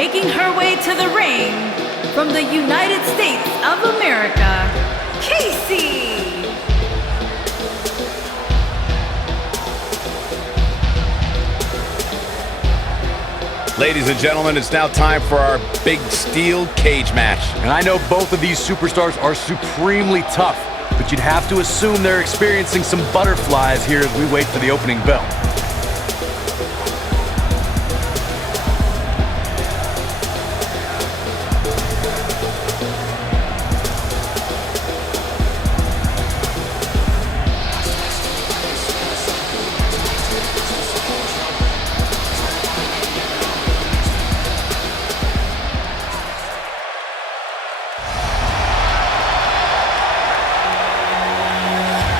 making her way to the ring from the United States of America, Cassie. Ladies and gentlemen, it's now time for our big steel cage match. And I know both of these superstars are supremely tough, but you'd have to assume they're experiencing some butterflies here as we wait for the opening bell.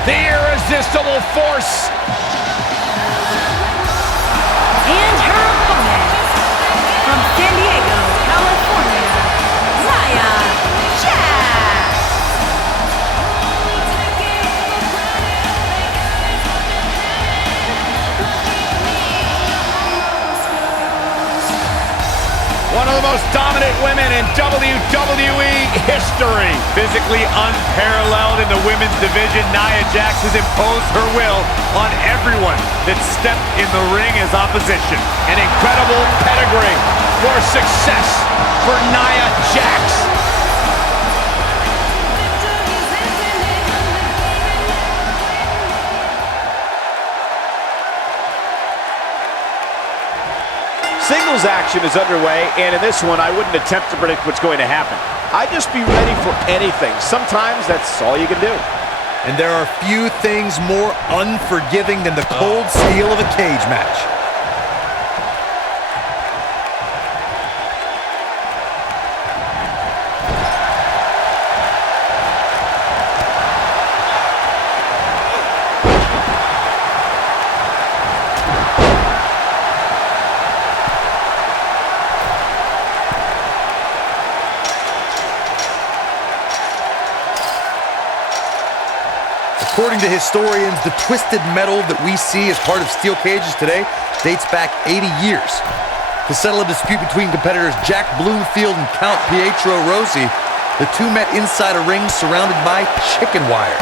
The irresistible force. And her opponent, from San Diego, California, Nia Jax. One of the most dominant women in WWE history. Physically unparalleled in the women's division, Nia Jax has imposed her will on everyone that stepped in the ring as opposition. An incredible pedigree for success for Nia Jax. Singles action is underway, and in this one, I wouldn't attempt to predict what's going to happen. I'd just be ready for anything. Sometimes that's all you can do. And there are few things more unforgiving than the cold steel of a cage match. According to historians, the twisted metal that we see as part of steel cages today dates back 80 years. To settle a dispute between competitors Jack Bloomfield and Count Pietro Rossi, the two met inside a ring surrounded by chicken wire.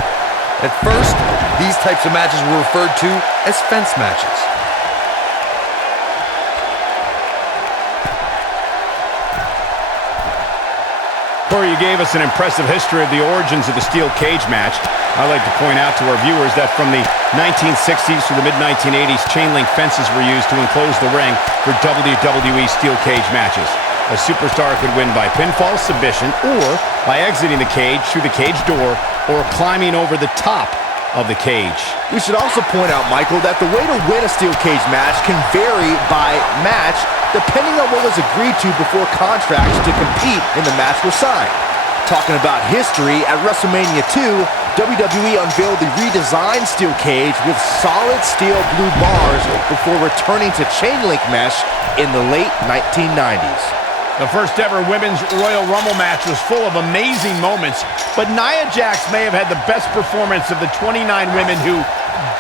At first, these types of matches were referred to as fence matches. Corey, you gave us an impressive history of the origins of the steel cage match. I'd like to point out to our viewers that from the 1960s to the mid-1980s, chain link fences were used to enclose the ring for WWE steel cage matches. A superstar could win by pinfall, submission, or by exiting the cage through the cage door or climbing over the top of the cage. We should also point out, Michael, that the way to win a steel cage match can vary by match depending on what was agreed to before contracts to compete in the match were signed. Talking about history, at WrestleMania 2, WWE unveiled the redesigned steel cage with solid steel blue bars before returning to chain link mesh in the late 1990s. The first ever women's Royal Rumble match was full of amazing moments, but Nia Jax may have had the best performance of the 29 women who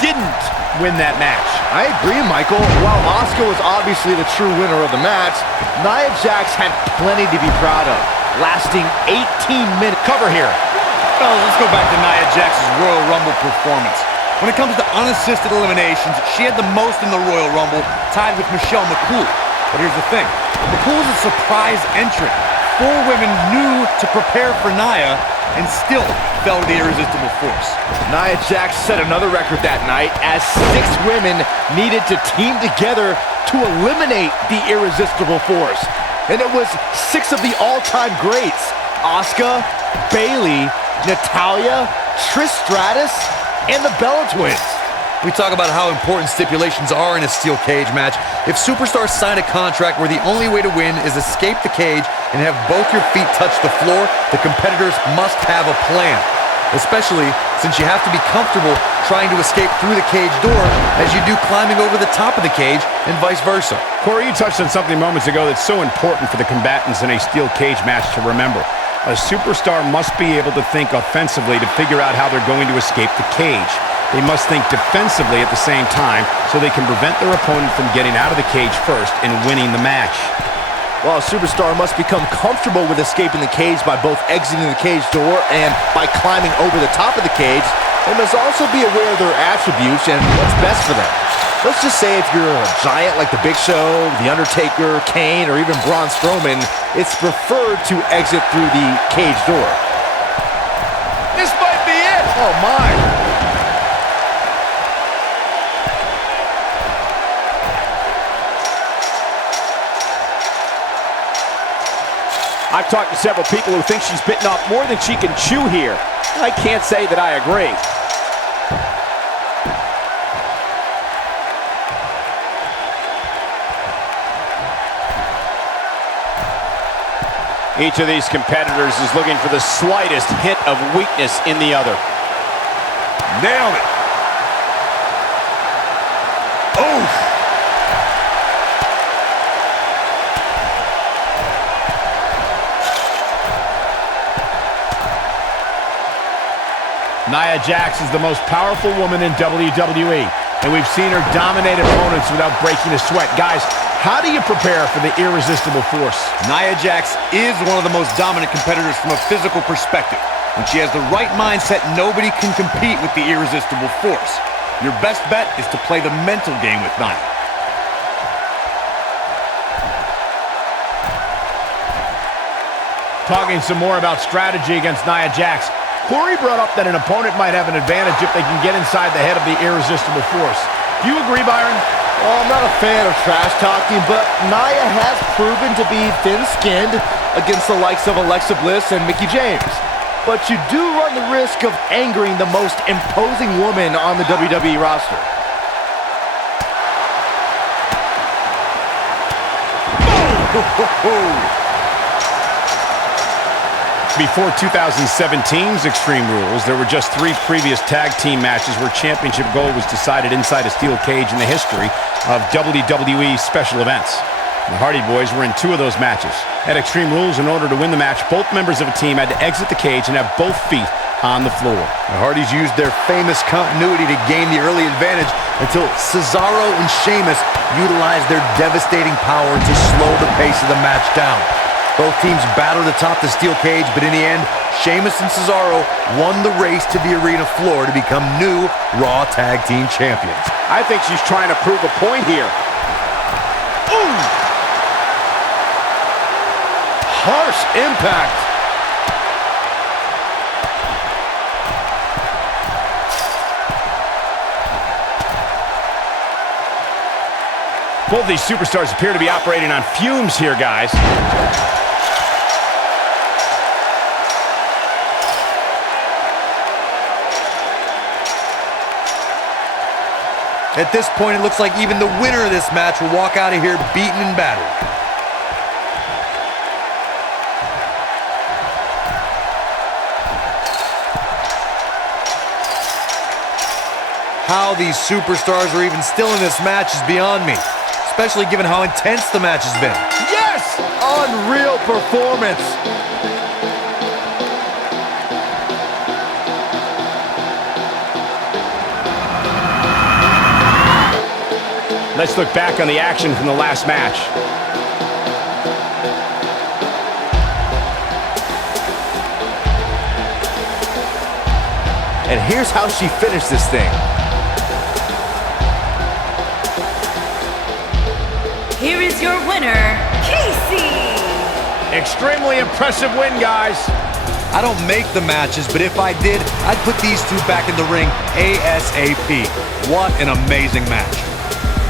didn't win that match. I agree, Michael. While Asuka was obviously the true winner of the match, Nia Jax had plenty to be proud of, lasting 18 minutes. Cover here. Fellas, let's go back to Nia Jax's Royal Rumble performance. When it comes to unassisted eliminations, she had the most in the Royal Rumble, tied with Michelle McCool. But here's the thing. McCool was a surprise entrant. 4 women knew to prepare for Nia and still fell to the irresistible force. Nia Jax set another record that night as 6 women needed to team together to eliminate the irresistible force. And it was 6 of the all-time greats: Asuka, Bayley, Natalya, Trish Stratus, and the Bella Twins. We talk about how important stipulations are in a steel cage match. If superstars sign a contract where the only way to win is escape the cage and have both your feet touch the floor, the competitors must have a plan. Especially since you have to be comfortable trying to escape through the cage door as you do climbing over the top of the cage and vice versa. Corey, you touched on something moments ago that's so important for the combatants in a steel cage match to remember. A superstar must be able to think offensively to figure out how they're going to escape the cage. They must think defensively at the same time so they can prevent their opponent from getting out of the cage first and winning the match. Well, a superstar must become comfortable with escaping the cage by both exiting the cage door and by climbing over the top of the cage. They must also be aware of their attributes and what's best for them. Let's just say if you're a giant like The Big Show, The Undertaker, Kane, or even Braun Strowman, it's preferred to exit through the cage door. This might be it. Oh, my. I've talked to several people who think she's bitten off more than she can chew here. I can't say that I agree. Each of these competitors is looking for the slightest hint of weakness in the other. Nailed it. Oof. Nia Jax is the most powerful woman in WWE, and we've seen her dominate opponents without breaking a sweat. Guys, how do you prepare for the irresistible force? Nia Jax is one of the most dominant competitors from a physical perspective. When she has the right mindset, nobody can compete with the irresistible force. Your best bet is to play the mental game with Nia. Talking some more about strategy against Nia Jax, Corey brought up that an opponent might have an advantage if they can get inside the head of the irresistible force. Do you agree, Byron? Well, I'm not a fan of trash talking, but Nia has proven to be thin-skinned against the likes of Alexa Bliss and Mickie James. But you do run the risk of angering the most imposing woman on the WWE roster. Before 2017's Extreme Rules, there were just 3 previous tag team matches where championship gold was decided inside a steel cage in the history of WWE special events. The Hardy Boys were in 2 of those matches. At Extreme Rules, in order to win the match, both members of a team had to exit the cage and have both feet on the floor. The Hardys used their famous continuity to gain the early advantage until Cesaro and Sheamus utilized their devastating power to slow the pace of the match down. Both teams battled atop the steel cage, but in the end, Sheamus and Cesaro won the race to the arena floor to become new Raw Tag Team Champions. I think she's trying to prove a point here. Ooh! Harsh impact. Both these superstars appear to be operating on fumes here, guys. At this point, it looks like even the winner of this match will walk out of here beaten and battered. How these superstars are even still in this match is beyond me, especially given how intense the match has been. Yes! Unreal performance. Let's look back on the action from the last match. And here's how she finished this thing. Here is your winner, Casey! Extremely impressive win, guys. I don't make the matches, but if I did, I'd put these 2 back in the ring ASAP. What an amazing match.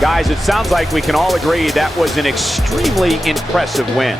Guys, it sounds like we can all agree that was an extremely impressive win.